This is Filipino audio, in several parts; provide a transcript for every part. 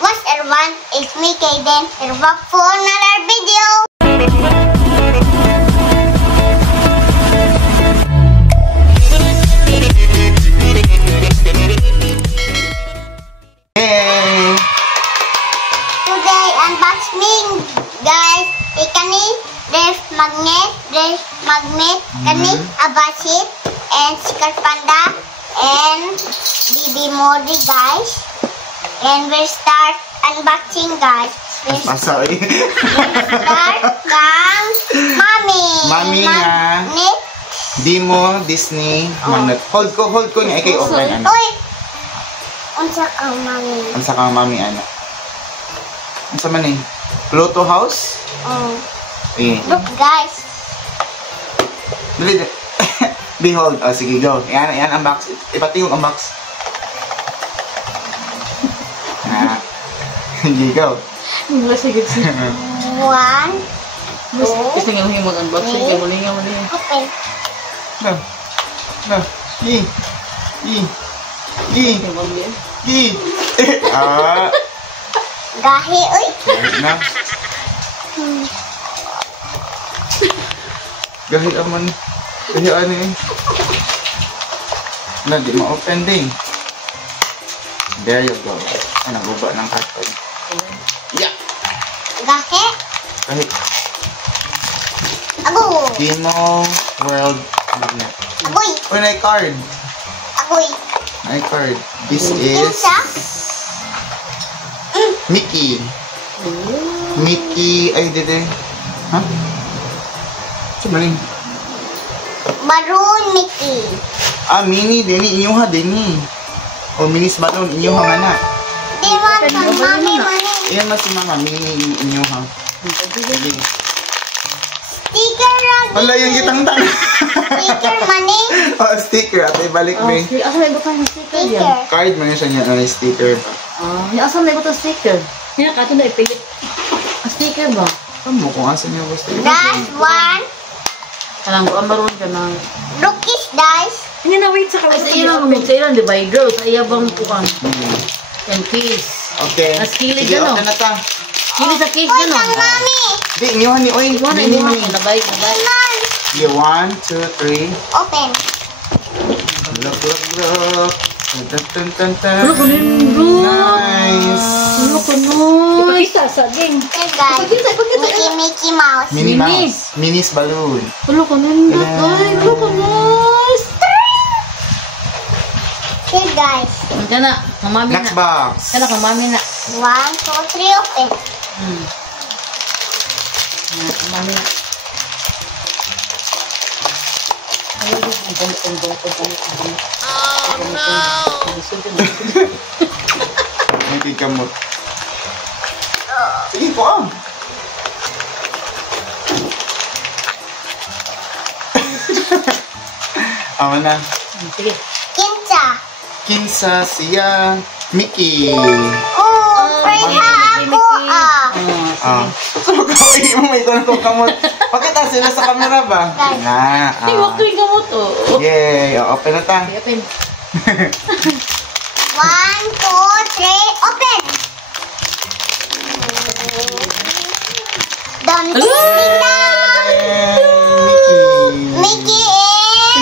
What's everyone? It's me, Kaden. We're back for another video. Hey! Today, unboxing, guys. Kani, there's magnet, kani, abasit, and Secret Panda, and Bibi Modi, guys. And we'll start unboxing, guys. Sorry. Start from Mami. Mami nga. Magnet. Dimo, Disney, magnet. Hold ko niya. Ikay open, ano? Uy! Unsa ka, Mami? Unsa kang mami, ano? Unsa man eh? Pluto House? Oh. Eh. Look, guys. Dali. Behold. Oh, sige, go. Yan, unbox. Ipati yung unbox. Sige, go. Sige. One. Kasi nga mag-unboxing kayo. Muli nga. Open. No. Gahi, uy. Na. Gahi aman. Gahi ano eh. Na, di ma-open din. There you go. Ay, naguba ng carton. Yeah. Gahi. Gahi. Agoy. Dino World Magnet. Agoy. Uy, na-card. Agoy. Na-card. This is Kinsa? Mickey. Mickey, ay, dede. Ha? Sumaling. Maroon Mickey. Ah, mini, dini, inyuha, dini. O, minis balon, inyuha nga na. Di man kang mami mani. Iyan mas si mama, mini, inyuha. Sige. Sticker lagi. Wala yung gitang-tang. Sticker mani. Oh, sticker. At ibalik mo eh. Asa may butang sticker yan? Sticker. Card mo siya niya, ano, sticker. Asa may butang sticker? Yan, kato na ipilit. Sticker ba? Ano kung asa niya ba sticker? Last one. Kanang ko, maroon ka ng... Rookies dice. Hindi na wait sa kamay. Sa ilang umig, sa ilang divider. Sa iyabang kukan. And case. Okay. Mas kilig Sige, ano? open na ta. Kilig sa case Uy, gano'n. kang mami. Di, inyuhan ni, oy. Iwan na, Mini, iwan mini. na. Nabay. Iman. Sige, 1, 2, 3. Open. Look. Tan. Ano ko nyung bro? Nice. Ano ko nun? Ipakita sa ding. Okay, guys. Mickey Mouse. Mini Mini. mouse. Minis balloon. Ano ko nun? Ay, ano ko nun? Okay, guys. Diyan na. Kamami Next na. box. Diyan na, kamami na. 1, 2, 3, open. Kamami na. Oh no! May tigamot. Sige po ah. Awa na. Sige. Kinsa. Kinsa siya Mickey. Oh, friend ako Ah. So, kawin mo may tanong kong kamot. Pakita sila sa camera ba? Na. Ay, wag tuwing gamot, oh. Yay. Open na ta. Sige, open. 1, 2, 3, open. Don't Hello? Mickey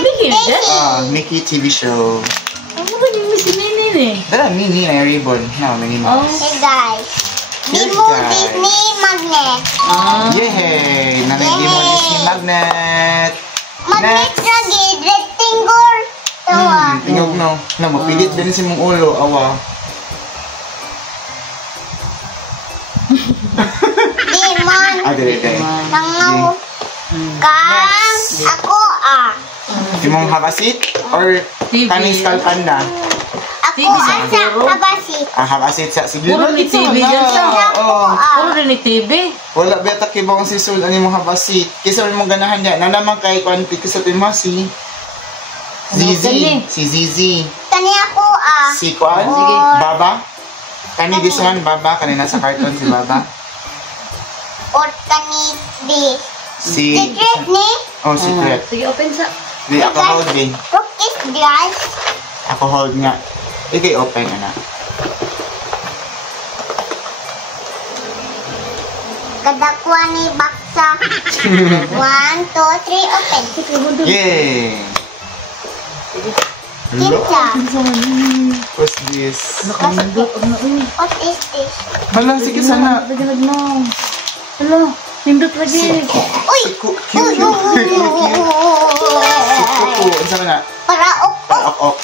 Mickey, and is that? Mickey TV show. Ano ba yung si Minin eh? Dala, mini na ribbon. No, mini mouse. Hey guys, Yes, Dimo guys. Disney magnet. Yay! Nanay mo Disney magnet. Magnet Next. lagi, rectangle. Tawa. Tingog no. Na, mapilit din si mong ulo. Awa. Demon. Dili. Tangaw. Kang ako Si mong habasit or TV. kaning skull panda? Ako TV sa asa puro. kabasi. Habasit sa sige. Puro ni TV dyan siya. Oo. Puro rin ni TV. Wala beta kay bang si sul ani mong habasit. Kisa mo ganahan niya. Na naman kay kwanti sa timasi. Zizi. Si Zizi. Kani ako Si Kwan? Sige. Baba? Kani this one, Baba? Kanina sa cartoon si Baba? or kani di. Si... Secret ni. Oh, secret. Sige, open sa... Di, ako hold din. Rookies guys. Ako hold nga. Ikay open, anak. Kadakwa ni baksa. 1, 2, 3, open. Yay! Pizza. What's this? What is this? Hala, sige sana. Hala, nindot lagi. Uy! Siku. Uy! Siku. Ano sa na? Para ok. Ok.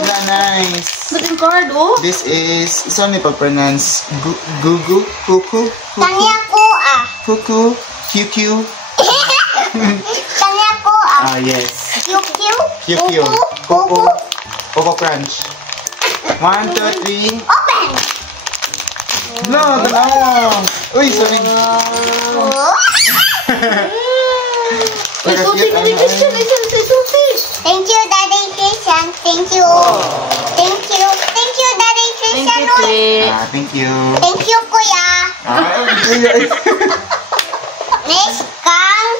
Wala, nice. Look ang card, oh. This is, isa ni pag-pronounce gugu, kuku, Kanya ko ah. kuku, QQ. Kanya ko ah. Ah, yes. QQ. QQ. Kuku. Coco Crunch. 1, 2, 3. Open. No, tanaw. Uy, sorry. Ay, susi na rin Christian. Ay, susi. Thank you, Daddy Christian. Thank you. Thank you. Thank you, Daddy Thank Christian. you, Tre. Thank you. Thank you, Kuya. Next kang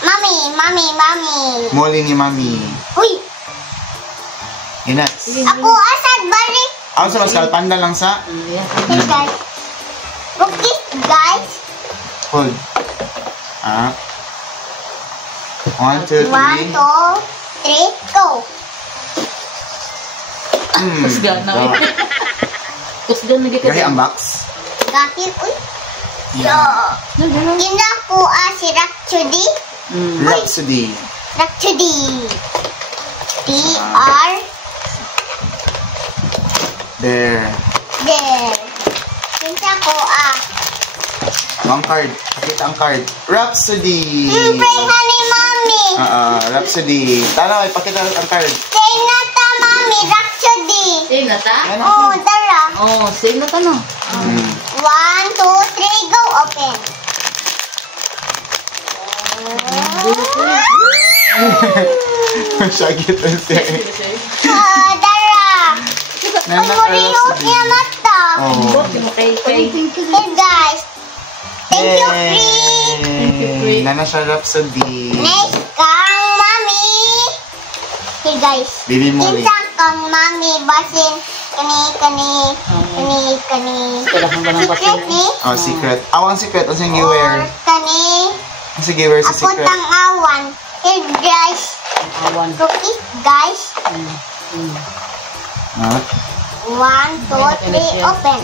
Mami. Moli ni Mami. Uy, Inats. ako asad balik. Ako sa Pascal, panda lang sa Hey guys. Cookies, guys. hold. Ah. 1, 2, 1, 2, 3. 3, go. Kusgan na. Kusgan na gika. Gahi ang box. Kahit, uy. So, kina ko si Rakchudi. Rhapsody. Rakchudi. PR. There. There. Kinsa ko Ang card. Pakita ang card. Rhapsody. Pray ni Mami. Rhapsody. Tara, ipakita ang card. Say na ta, Mami. Rakchudi. Save na ta? Ayan Oh, dara. Oh, save na ta no. 1, 2, 3, go. Open. Masyagit na siya. Dara. Ay, murihot niya mata. Oh. Kay. Hey, guys. Thank you, Free. Yay! Nana siya Rhapsody. Next kang Mami. Hey, guys. Baby Molly. Kinsa kang Mami. Basin. Kani. Kailangan ba ng Secret ni? Oh, secret. Awan secret. Ang sige wear. Or kani. Ang sige wear sa Ako secret. tang awan. Hey, guys. Awan. Cookies, guys. Ah. 1, 2, 3, open.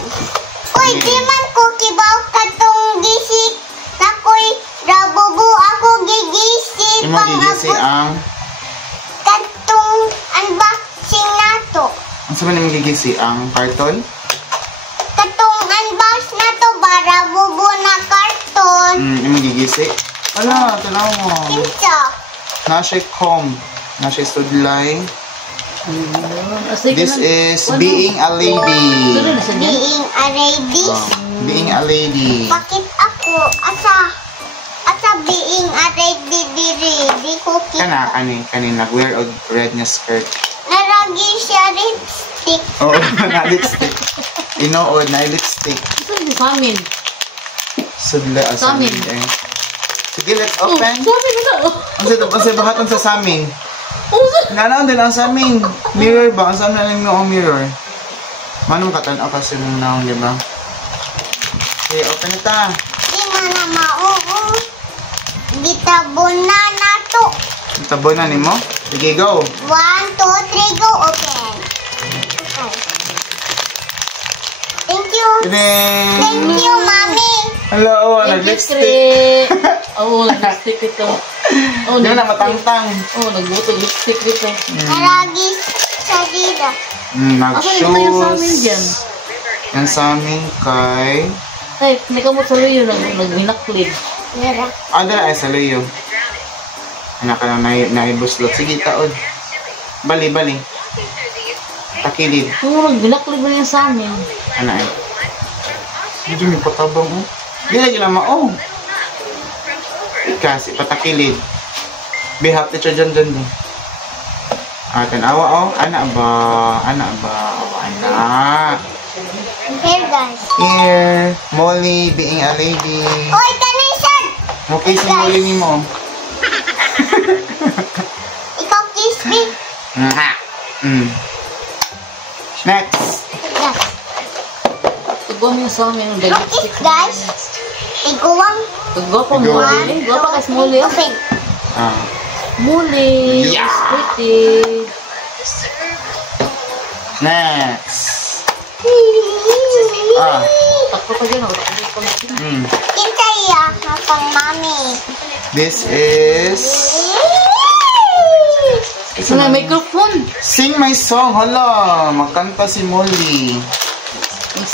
Uy, di man ko kibaw katong gisik. Nakoy, rabubu ako gigisip. Imo gigisi ang... Katong unboxing nato. Ang sabi naman gigisi ang carton? Katong unbox nato ba, rabubu na karton. Imo gigisi? Ala, tanaw mo. Kinsa? Nasa comb. Nasa studlay. This is Being a Lady. Being a lady. Being a Lady. Bakit ako? Asa being a lady diri. Di ko kita. Kani nag-wear og red nga skirt. Naragi siya lipstick. Oo, na lipstick. Inood na lipstick. Ito sa amin. Sudla Sa amin. Sige, let's Oh, open. sa amin na. Ang sa bakatan sa samin. Oh, sa... Nanaon din ang samin. Mirror ba? Ang samin na lang yung mirror. Manong katanaw kasi mong naon, di ba? Okay, open ita. Di man na mauo. Gitabon na nato. Tabo na ni mo. Sige, go. 1, 2, 3, go. Open. Okay. Thank you. Tadang! Thank you, Mami. Hello, nag-lipstick. Oo, nag-lipstick ito. Oh, Di mo na matangtang. Oh, nagbuto lipstick dito. Naragi sa dira. Ako ito yung sa amin dyan. Yan sa amin kay... Ay, hindi ka mo sa luyo, nag-hinaklid. Nira. Dala ay sa luyo. Anak ka na naibuslot. Sige, taod. Bali. Takilid. Oo, nag-hinaklid mo yan sa amin. Ano eh? Hindi may patabang oh. Hindi lagi naman oh. Kasi patakilid. Behap teacher dyan. Tanawa oh. Anak ba? Oh, anak. Here, guys. Here. Molly being a lady. Oy, kanisan! Okay si Molly ni mo. Ikaw kiss me. Next. Yes. Tugong yung sa amin. Look it, guys. Iguang. Tugong mo. Gwa pa kas muli. Open. Ah. Muli. Yeah. Pretty. Next. Ah. Takpo pa dyan. Kintaya. Pang mami. This is... May microphone. Sing my song. Hala, magkanta si Molly.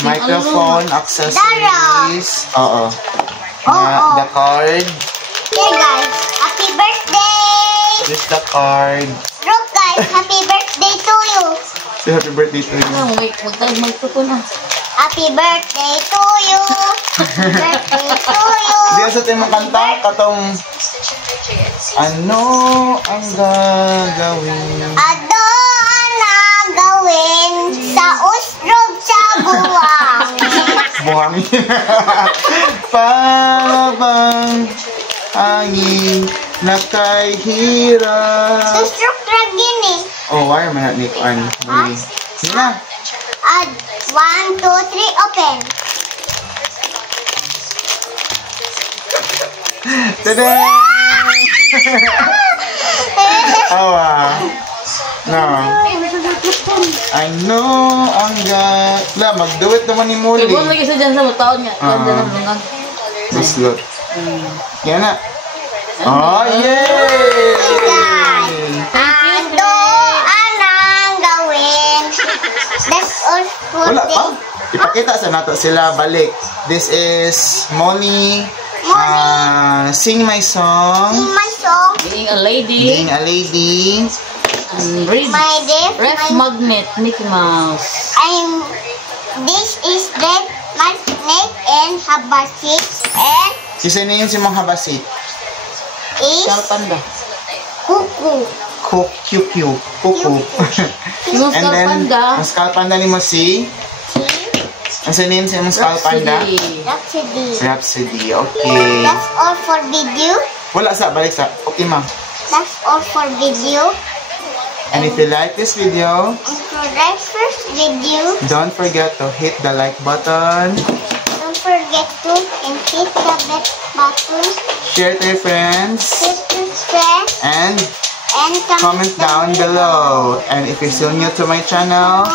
Microphone, accessories. Oo. The card. Here, guys. Happy birthday. Here's the card. Look, guys. Happy birthday to you. Say happy birthday to you. Magtalag microphone na. Happy birthday to you. Happy birthday to you. Di sa tayo makanta, katong ano ang gagawin? Ano ang gawin sa ustrog sa buhangin? Buhangin. Parang hangin na kay hirap. Ustrog ragin eh. Oh, why man not Nick on? Sige na. 1, 2, 3, open. Tada! Awa. No. I know ang mag-do-it naman ni Molly. Ibon lagi sa dyan sa mga taon nga. Ganda ng lungan. Maslot. Yan na. Oh, yay! Ano ang gawin? That's all for Wala pa. today. Ipakita sa nato sila balik. This is Molly. Sing my song. Sing my song. Being a lady. Being a lady. Read. My deaf. Ref magnet. Mickey Mouse. This is red magnet and habasit and Sisa na yun si mga habasit. is Star Panda. kuku. Kuku. Kuku. Yung And Star then, Panda. ang skull panda ni mo si... Ang sinin si mong skull panda? Rhapsody. Rhapsody. Okay. That's all for video. Wala sa, balik sa. Okay, ma'am. That's all for video. And if you like this video, And for the first video, don't forget to hit the like button, don't forget to hit the bell button, share to your friends, subscribe, and and comment down below. And if you're still new to my channel,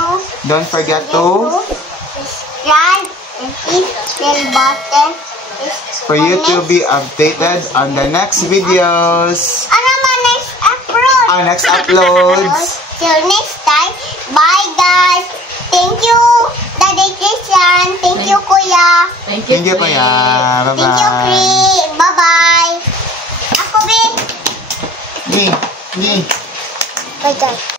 don't forget to subscribe and hit bell button for you to be updated on the next videos. Ano mo next upload? Our next uploads. Till next time. Bye guys. Thank you, Daddy Christian. Thank you, Kuya. Thank you. Thank you, Kuya. Thank you, Bye-bye. Cree. Bye-bye. Ako, Be. Gi. Bye, guys.